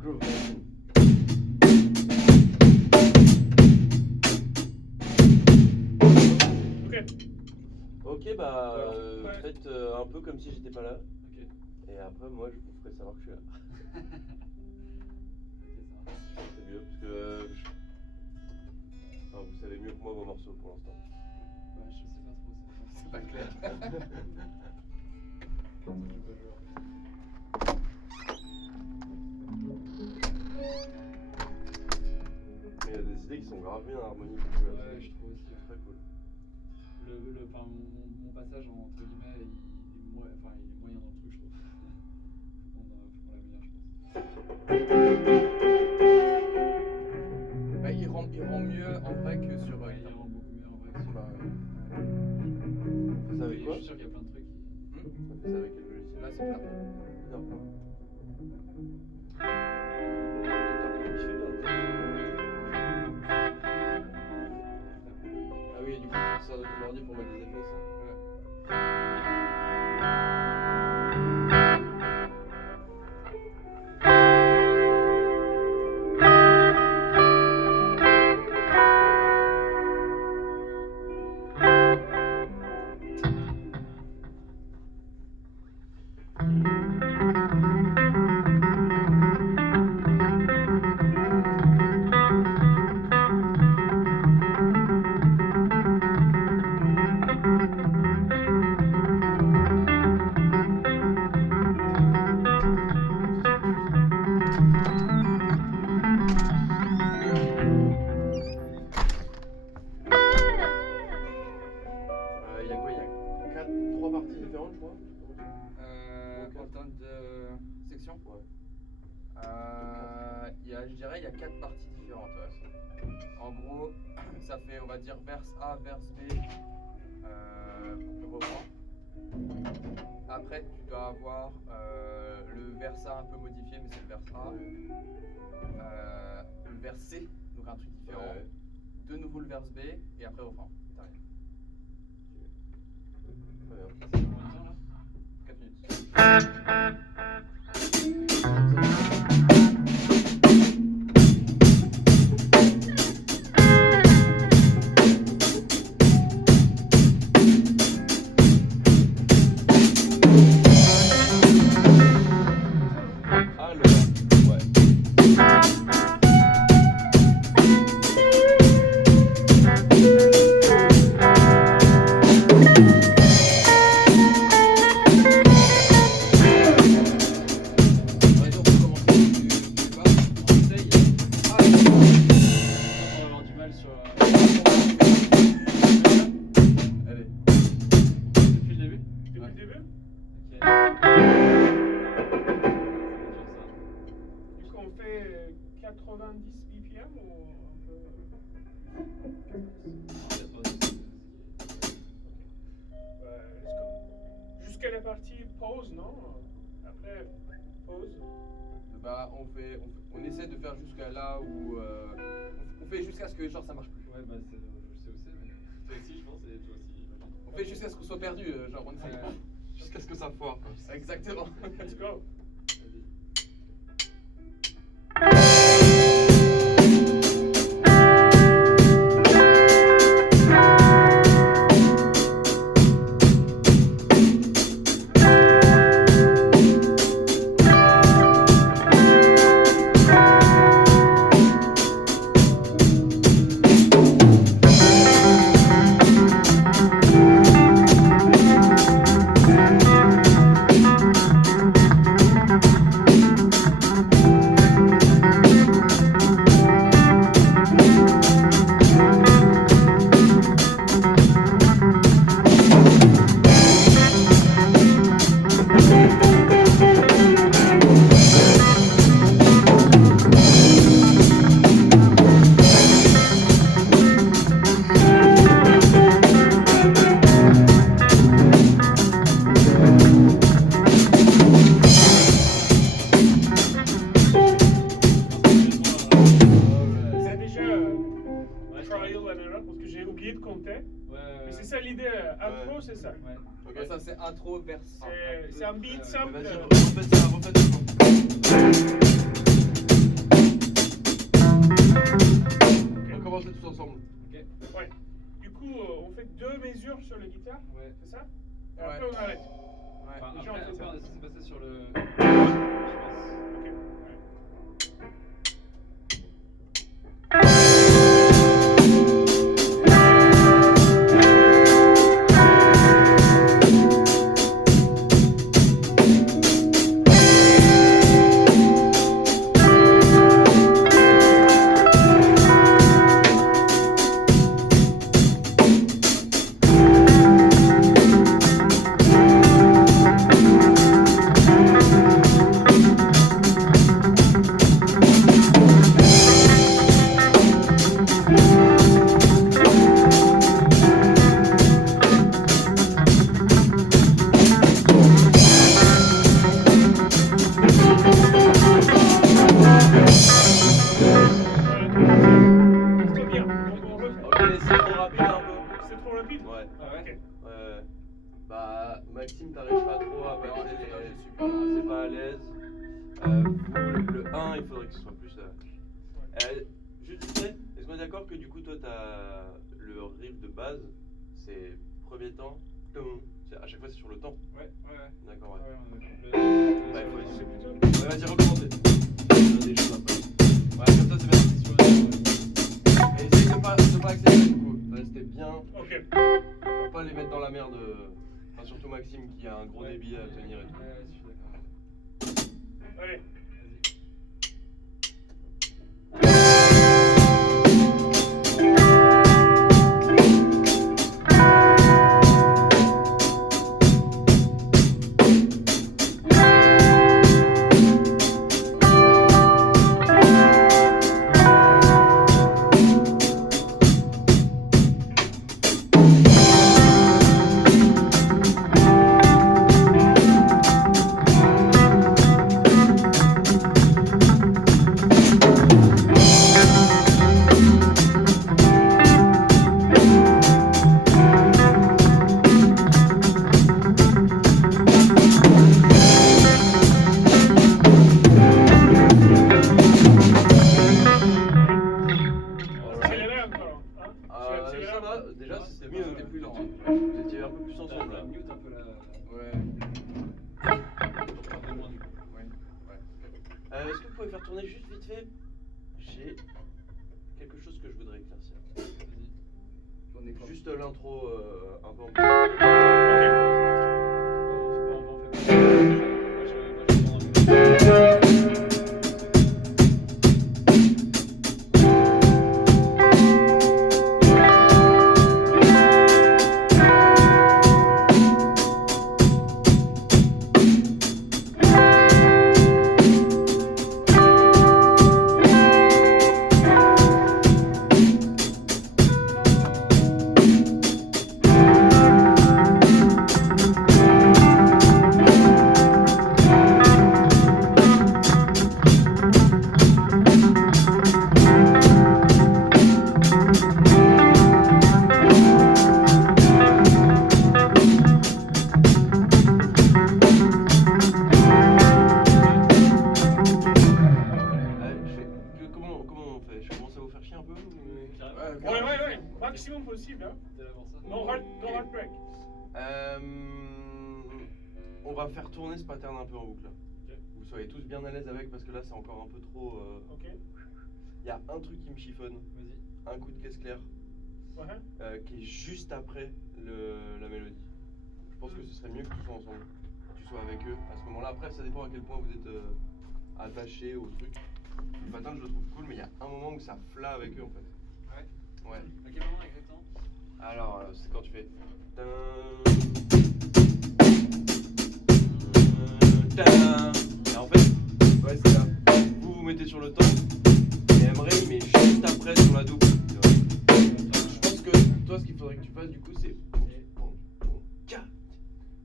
groove machine. Ok, bah faites un peu comme si j'étais pas là. Ok. Et après, moi, je vous ferai savoir que je suis là. Ok, ça marche. C'est mieux parce que enfin, vous savez mieux que moi vos morceaux pour l'instant. Bah, je sais pas trop, c'est pas clair. Mais il y a des idées qui sont grave bien en harmonie. Ouais, je trouve aussi. C'est très cool. Mon passage entre guillemets, il est moyen dans le truc, je trouve. Faut qu'on l'améliore, je pense. Bah, il rend mieux en vrai que sur. Ouais, il rend beaucoup mieux en vrai. Que sur Bah, Vous savez quoi? Je suis sûr qu'il y a plein de trucs qui. Vous savez quel logiciel? là, c'est clair. Ah oui, du coup, tu sors de ton ordi pour mettre des effets, ça? Il y a quoi? Il y a 3 parties différentes, je crois. En termes de section, Ouais. je dirais il y a 4 parties différentes. Ouais. En gros, ça fait, on va dire, verse A, verse B, refrain. Après, tu dois avoir le verse A un peu modifié, mais c'est le verse A. Le verse C, donc un truc différent. Ouais. De nouveau le verse B, et après refrain. Et t'arrives. Très bien. C'est combien de temps là? 4 minutes. Ah, le ouais. Ouais, donc on commence du bas, On essaye. Ah, On va avoir du mal sur. allez. Depuis le début? Depuis le début? Ok. Est-ce qu'on fait 90 BPM ou un peu... let's go. Jusqu'à la partie pause, non? Après, pause. Bah, on essaie de faire jusqu'à là où on fait jusqu'à ce que genre ça marche plus. Ouais, bah, je sais aussi, mais toi aussi, je pense, et toi aussi. On fait jusqu'à ce qu'on soit perdu, genre on essaie. Ouais. Jusqu'à ce que ça foire. Exactement. Let's go. Vas-y. C'est déjà trial and error parce que j'ai oublié de compter. Mais c'est ça l'idée. Intro, c'est ça. Ouais. Ok, ça c'est intro, verse. C'est un beat simple. Vas-y, refaites ça, refaites ça. On va commencer tous ensemble. Ok. Ouais. Du coup, on fait 2 mesures sur la guitare, Ouais. c'est ça? Et Ouais. après, on arrête. Ouais. Enfin, Déjà, on après, fait ça. on est censé passer sur le. Je pense. Ok. Ouais. C'est bien, on refait. Ok, c'est trop rapide un peu. C'est trop rapide? Ouais. Ah ouais. Ok. Bah, Maxime, t'arrives pas trop à Non, passer je les. suis super C'est pas à l'aise. Vous, le 1, il faudrait que ce soit plus. Juste vite fait, est-ce qu'on est d'accord que du coup, toi, t'as le riff de base, c'est premier temps, à chaque fois c'est sur le temps. Ouais. D'accord, ouais. Ouais, on est d'accord. Bah, il faut C'est essayer. plutôt. Ouais, vas-y, recommencer. Des choses après. Ouais, comme ça, c'est bien. Sur le. Et essaye de pas accélérer du coup. Restez bien. Ok. Faut pas les mettre dans la merde. Enfin, surtout Maxime qui a un gros Ouais. débit à tenir et tout. Ouais, je suis d'accord. Allez. Vas-y. Accélérez encore. Hein? Ça va, déjà c'était mieux. C'était plus lent. Vous étiez un peu plus ensemble là. Mute un peu la. Ouais. Pour perdre moins du coup. Ouais. Est-ce que vous pouvez faire tourner juste vite fait? J'ai quelque chose que je voudrais éclaircir. Vas-y. On est quoi? Juste l'intro un peu en Ok. On va en faire. Moi, je prends un peu. Comment on fait? Je commence à vous faire chier un peu ou... Carrément. Ouais. Maximum possible. Hein? T'es là pour ça. No hard break. On va faire tourner ce pattern un peu en boucle. Ok. Vous soyez tous bien à l'aise avec parce que là c'est encore un peu trop. Ok. Il y a un truc qui me chiffonne, Vas-y. un coup de caisse claire Ouais. qui est juste après la mélodie. Je pense que ce serait mieux que tu sois ensemble, que tu sois avec eux à ce moment-là. Après, ça dépend à quel point vous êtes attaché au truc. Le pattern, je le trouve cool, mais il y a un moment où ça fla avec eux en fait. Ouais. Ouais. À quel moment exactement? Alors, c'est quand tu fais. Et en fait, ouais, c'est là. Vous mettez sur le temps, et Emre il met juste après sur la double. Tu vois. Je pense que toi, ce qu'il faudrait que tu fasses du coup, c'est. Pom, pom, ka.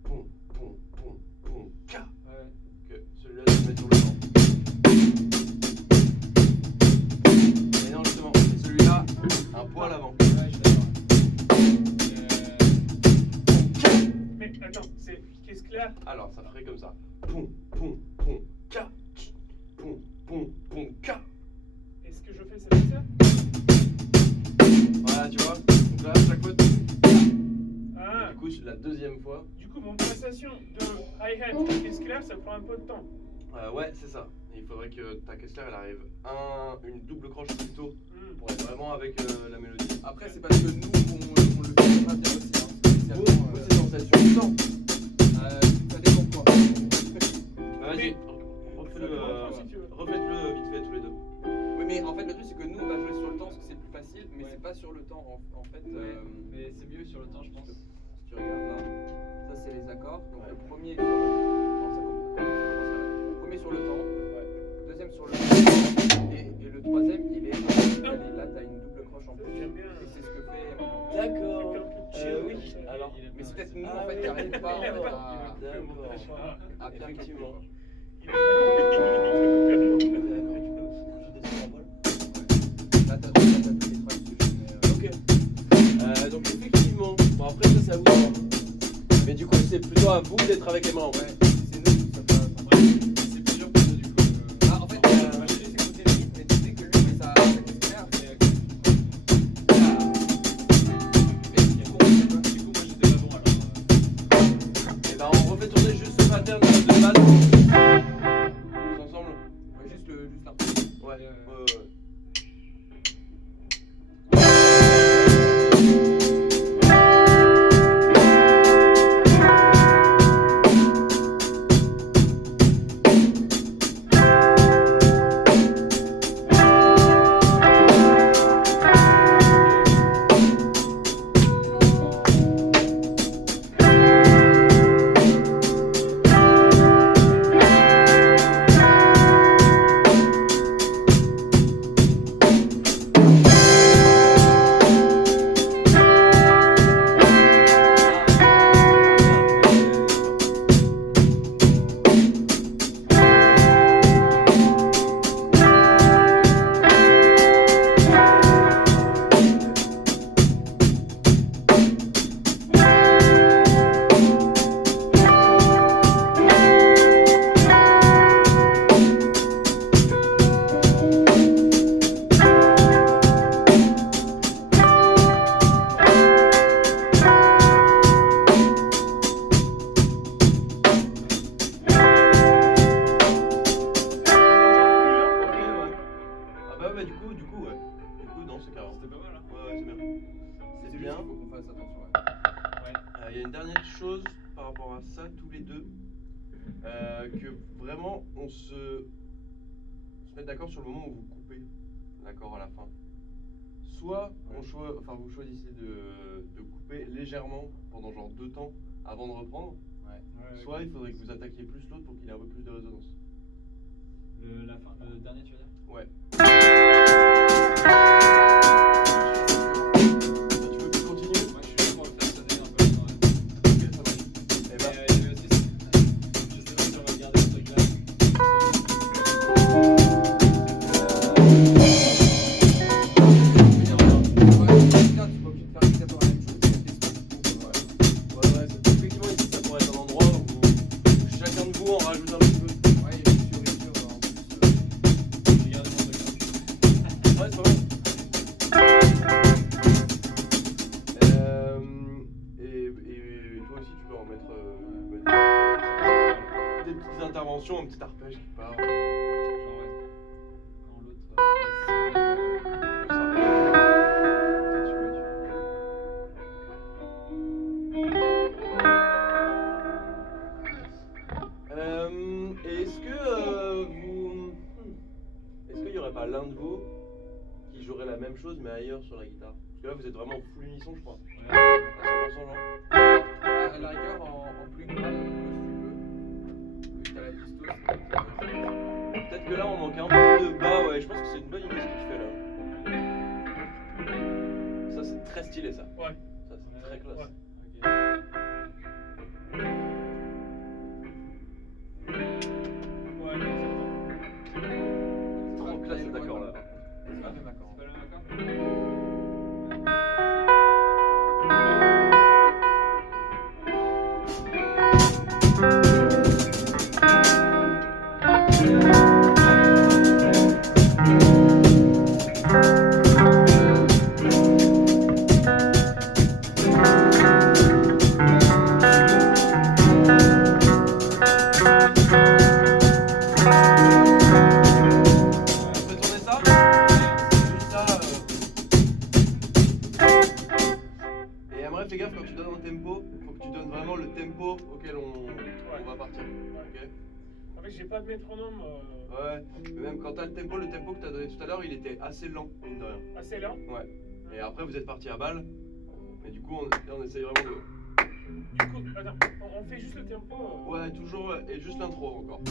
Pom, pom, pom, pom, ka. Ouais. Que celui-là, tu le mets sur le temps. Et non, justement, et celui-là, un poil avant. Ouais, je suis d'accord. Mais attends, c'est caisse claire. Alors, ça ferait comme ça. Pom, pom, pom, ka. Pom, pom, pom, ka. Est-ce que je fais ça comme ça? la deuxième fois. Du coup, mon passation de hi-hat à caisse claire, ça prend un peu de temps. Ouais, c'est ça. Il faudrait que ta caisse claire elle arrive une double croche plus tôt pour être vraiment avec la mélodie. Après, c'est parce que nous, on le fait pas bien aussi. Hein. Vous, c'est dans cette sur le temps. Ça dépend quoi. Vas-y, refaites-le vite fait tous les deux. Oui, mais en fait, le truc, c'est que nous, on va jouer sur le temps parce que c'est plus facile, mais c'est pas sur le temps. En fait, mais c'est mieux sur le temps, je pense. si tu regardes là, ça c'est les accords. Donc le premier sur le temps, deuxième sur le temps, et le troisième, il est là, t'as une double croche en plus. J'aime bien. Et c'est ce que fait. D'accord. Oui. Alors, Mais c'est peut-être nous en fait qui n'arrivons pas à bien effectivement. Là, t'as tous les tracks dessus, mais, Ok. Donc effectivement, bon après ça c'est à vous de voir. Mais du coup c'est plutôt à vous d'être avec les mains en fait. ouais, c'est nous, ça va. C'est plus dur pour nous, du coup. En fait, j'ai juste écouté le rythme et tu sais que lui, mais ça caisse claire. Du coup, moi j'étais pas bon alors. Et ben on refait tourner juste ce pattern de base. Tous ensemble. Ouais, juste l'artiste. Ouais. Non, c'est carrément. C'était pas mal, hein. Ouais, c'est bien. C'est bien. Il faut qu'on fasse attention. Il y a une dernière chose par rapport à ça, tous les deux, que vraiment on se met d'accord sur le moment où vous coupez l'accord à la fin. Soit vous choisissez de couper légèrement pendant genre 2 temps avant de reprendre, soit il faudrait que vous attaquiez plus l'autre pour qu'il ait un peu plus de résonance. Le dernier, tu veux dire? Ouais. Tu veux que continue? Moi je suis là pour le faire sonner un peu. Ok, ça marche. Eh ben, je sais pas si on va garder ce truc là. ouais, effectivement ici ça pourrait être un endroit où chacun de vous en rajoute un petit peu. J'ai gardé mon truc là. Ouais, c'est pas mal. Et toi aussi tu peux en mettre des petites interventions, un petit arpège qui part. Genre ouais. Quand l'autre Et est-ce que est-ce qu'il y aurait pas l'un de vous qui jouerait la même chose mais ailleurs sur la guitare? Parce que là vous êtes vraiment full unisson je crois. ouais. À 100% genre. À la rigueur, en plus grave, si tu veux. Vu que t'as la disto, c'est Peut-être que là on manque un peu de bas, ouais, je pense que c'est une bonne idée ce que tu fais là. Ça c'est très stylé ça. Ouais. Ça c'est très classe. Ouais. Ok. Ouais, exactement. Trop classe cet accord là. C'est pas le même accord. C'est pas le même accord? fais gaffe quand tu donnes un tempo, faut que tu donnes vraiment le tempo auquel on va partir. Ok. En fait, j'ai pas de métronome. Ouais, mais même quand t'as le tempo que t'as donné tout à l'heure, il était assez lent, mine de rien. Assez lent. Ouais. Et après, vous êtes parti à balle. Mais du coup, on essaye vraiment de. Du coup, attends, on fait juste le tempo. Ouais, toujours, et juste l'intro encore.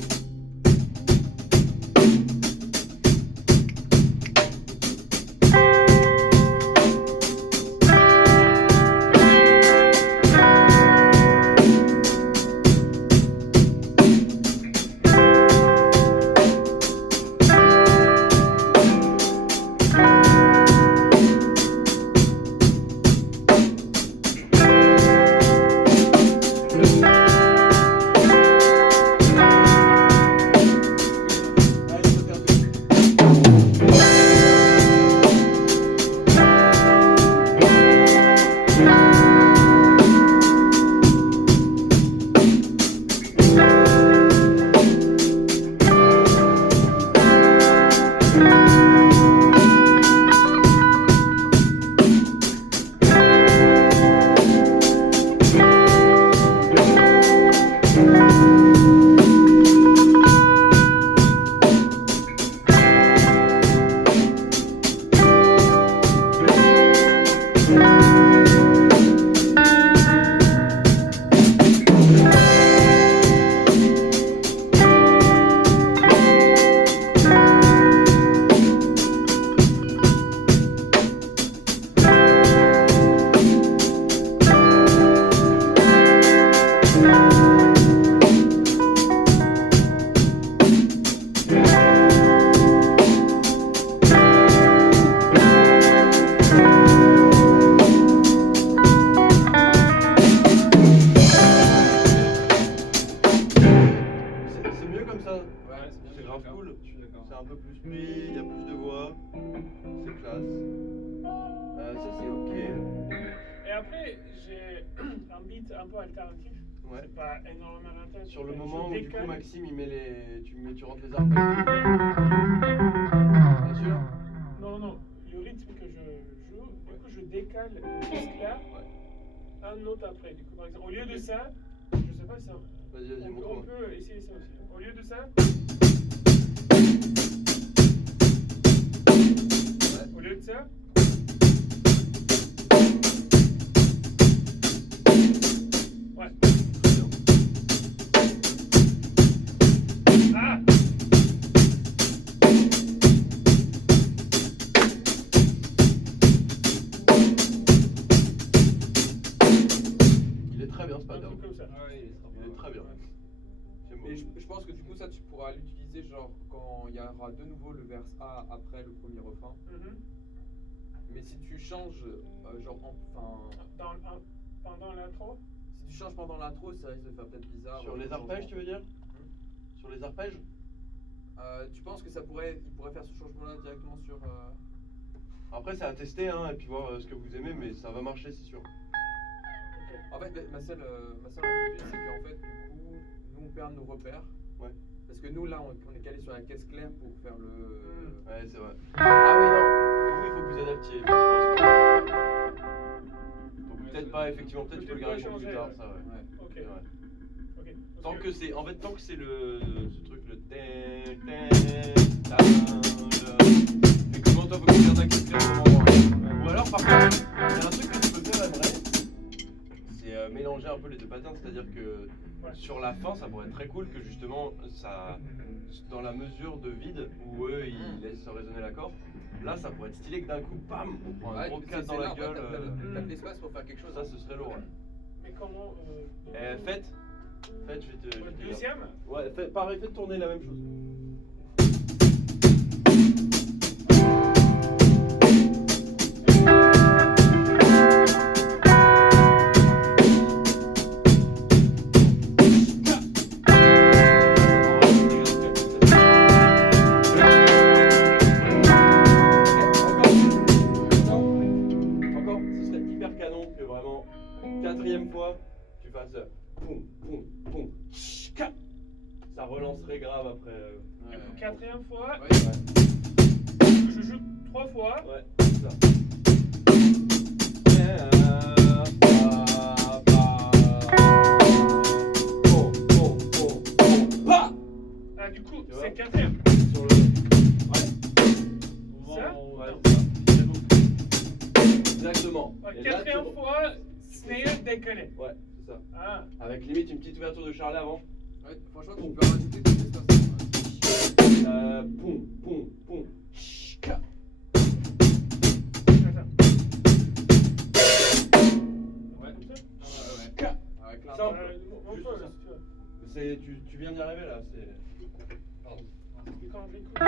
C'est un peu plus pris, il y a plus de voix, c'est classe. Ça c'est ok. Et après, j'ai un beat un peu alternatif. Ouais. C'est pas énormément alternatif. Sur le mais moment je où du coup décale. Maxime il met tu rentres les arpèges. Bien sûr. Non, non, le rythme que je joue, du coup je décale jusque là, un note après. Du coup, par exemple, au lieu de ça, je sais pas si ça. Vas-y, On montre-moi. peut essayer ça aussi. Au lieu de ça. Au lieu de ça. Ouais. Ah! Il est très bien ce Un pattern. truc comme ça. Ah ouais, Il est très bien. C'est beau. Et je pense que du coup ça tu pourras l'utiliser genre quand il y aura de nouveau le verse A après le premier refrain. Mhm. Mais si tu changes genre Pendant l'intro. si tu changes pendant l'intro, ça risque de faire peut-être bizarre. Sur les arpèges, tu veux dire? Sur les arpèges? Tu penses que il pourrait faire ce changement-là directement sur Après, c'est à tester hein, et puis voir ce que vous aimez, mais ça va marcher, c'est sûr. En fait, ma seule inquiétude, c'est qu'en fait, du coup, nous on perd nos repères. Ouais. Parce que nous là, on est calé sur la caisse claire pour faire le. Ouais, c'est vrai. Ah oui, non. Vous, il faut que vous adaptiez, effectivement. Donc peut-être pas, effectivement, peut-être tu peux le garder pour plus tard, ça, ouais. Ok. C'est vrai. Ok. Tant que c'est, en fait, tant que c'est ce truc, le et comment toi faut que tu gardes un caisse claire au moment. Ou alors, par contre, il y a un truc que tu peux faire, Emre, c'est mélanger un peu les deux patterns, c'est-à-dire que sur la fin, ça pourrait être très cool que justement, ça, dans la mesure de vide où eux ils laissent résonner l'accord, là ça pourrait être stylé que d'un coup, bam, on prend un gros casse dans la gueule. T'as de l'espace pour faire quelque chose. Ça, ce serait lourd. Mais comment Faites, je vais te. Le deuxième. Ouais, pareil, faites tourner la même chose. Quatrième fois, tu fasses poum, poum, poum, chka. Ça relancerait grave après. Du coup, quatrième fois. Ouais. Je joue 3 fois. Ouais, c'est ça. décalé. Ouais, c'est ça. Ah, Avec limite une petite ouverture de charlet avant. Ouais, franchement, tu peux rajouter des espaces. Poum, poum, poum. Chka. attends. Ouais. Comme ça Chka. Avec Simple. l'arbre. Montre-toi, là, si tu veux. Tu viens d'y arriver là. Pardon. Quand j'écoute.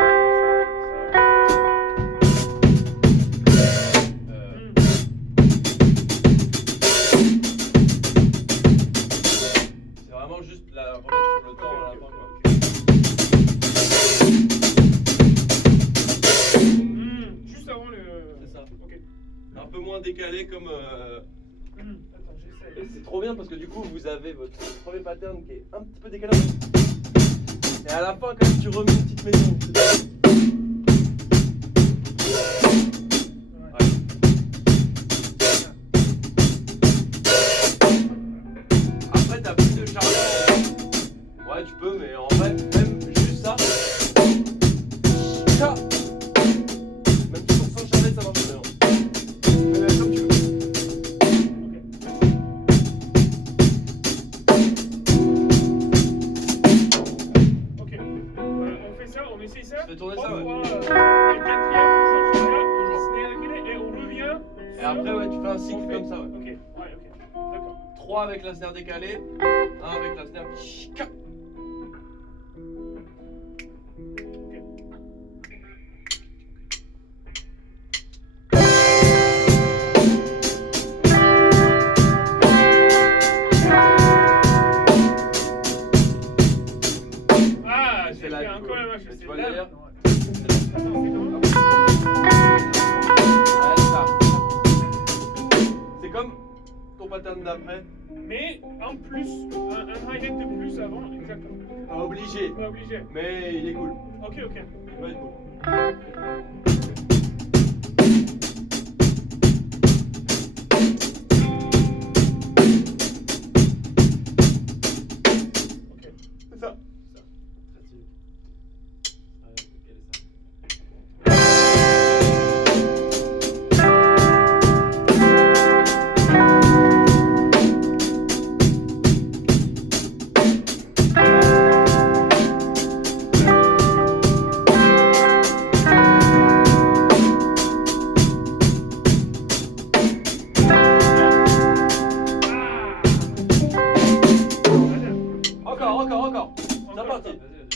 C'est vraiment juste la remettre sur le temps à la fin quoi. Juste avant le. C'est ça. Ok. Un peu moins décalé comme. Attends, j'essaie. Et c'est trop bien parce que du coup vous avez votre premier pattern qui est un petit peu décalé. Et à la fin quand même tu remets une petite maison. Ouais. Après t'as plus de charlet. Ouais tu peux mais en vrai même juste ça. Ça. Même sans charlet ça marche bien. Mais comme tu veux. Ok. On fait ça, on essaye ça. Tu fais tourner ça, Trois ouais. fois, le quatrième, toujours sur là. Toujours. Snare décalé, et on revient. Et après ouais tu fais un cycle on fait- comme ça ouais. Ok, ouais, ok. D'accord. 3 avec la snare décalée, 1 avec la snare chika. Ok. Ah, j'ai C'est là, fait du coup. encore la même Tu chose. vois C'est là. derrière Attends, on fait comment? Ouais, ça. C'est comme ton pattern d'après, Mais en plus, un hi-hat de plus avant, exactement. pas obligé, Pas obligé. mais il est cool. Ok, ok. Il va être cool. Ok. C'est ça. Très stylé. Ouais, quel est ça? Encore. C'est Encore. parti. Vas-y, vas-y.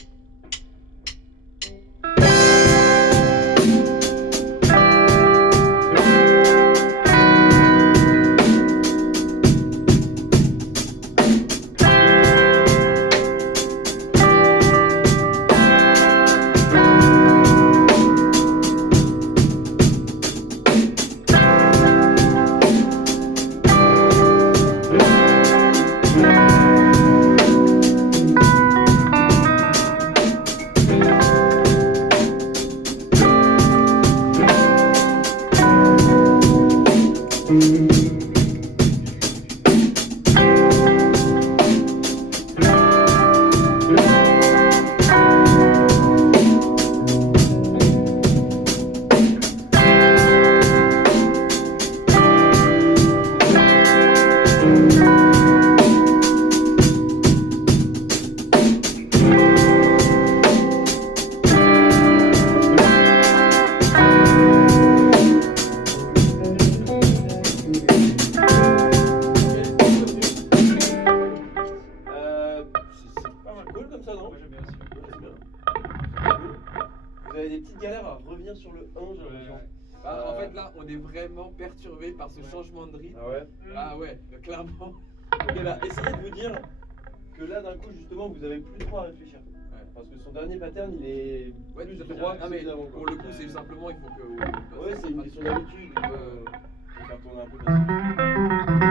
C'est cool comme ça, non? Moi j'aime bien aussi. J'aime bien. C'est cool. Vous avez des petites galères à revenir sur le 1, j'ai l'impression. Bah, en fait, là, on est vraiment perturbé par ce changement de rythme. Ah ouais? Ah ouais, clairement. Ok, bah essayez de vous dire que là d'un coup justement vous avez plus trop à réfléchir. Ouais. Parce que son dernier pattern il est Ouais, plus tout à fait. droit Ah, que mais celui d'avant. pour le coup, c'est simplement, il faut que. Ouais, c'est une question d'habitude. Ouais. Faut faire tourner un peu comme ça.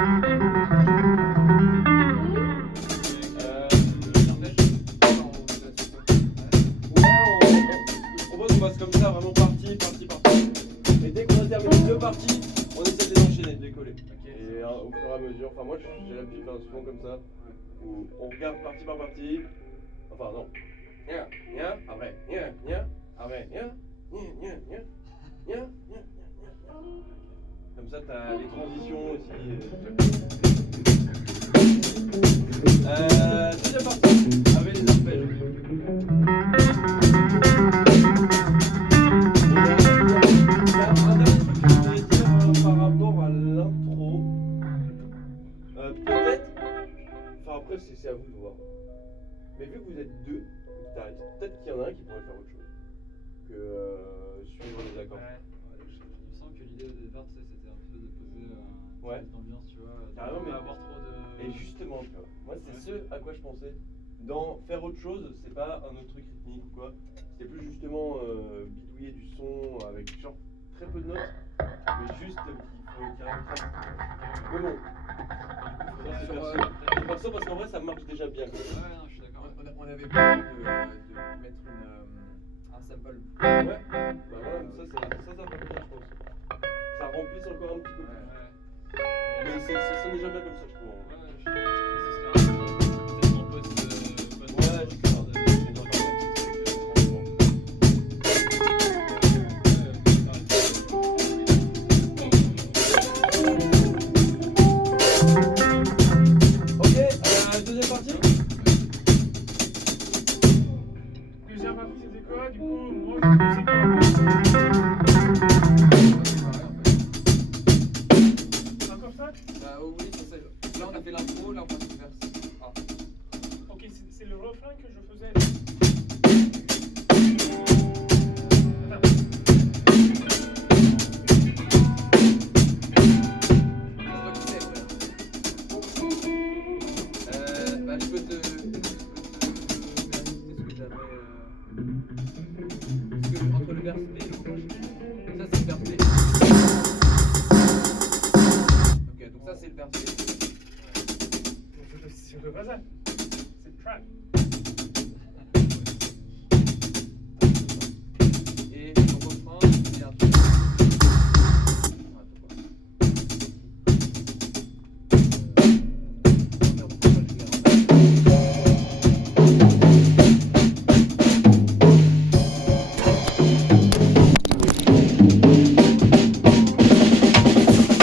Je propose qu'on passe comme ça, vraiment partie. Et dès qu'on a terminé deux parties, on essaie de les enchaîner, de les coller. Et au fur et à mesure, enfin moi j'ai l'habitude de faire souvent comme ça, où on regarde partie par partie. Enfin non. Après, Comme ça t'as les transitions aussi. peut-être. Enfin, après, c'est à vous de voir. Mais vu que vous êtes deux guitaristes, peut-être qu'il y en a un qui pourrait faire autre chose que suivre les accords. Ouais, il me semble que l'idée au départ, tu sais, c'était un peu de poser Ouais. cette ambiance, tu vois, de Carrément, mais- pas avoir trop de... Et justement, tu vois, moi c'est Ouais. ce à quoi je pensais. Dans faire autre chose, c'est pas un autre truc rythmique ou quoi. C'était plus justement bidouiller du son avec genre très peu de notes, mais juste qu'il rajoute ça. Mais bon, ça c'est Sur, perso. C'est perso parce qu'en vrai ça marche déjà bien. Quoi. Ouais, non, je suis d'accord. On avait prévu de mettre un sample. Ouais, bah voilà, ça va faire plaisir, je pense. Ça remplisse encore un petit peu plus. Ouais. Mais ça sonne déjà bien comme ça, je trouve. Ouais, je suis d'accord. Ce serait peut-être en post... Ouais, je suis d'accord. Ok, deuxième partie. Deuxième partie, c'était quoi? Du coup, moi, je faisais quoi? Encore ça? Oui, ça c'est. Là on a fait l'intro, là on passe au vers. Ah. Ok, c'est le refrain que je faisais. Bah, je peux te. Est-ce que j'avais. Est-ce que entre le vers B et le proche. Ça c'est le vers B. Ok, donc ça c'est le vers B. Je fais pas ça. C'est le trap. Et le refrain, c'est un truc.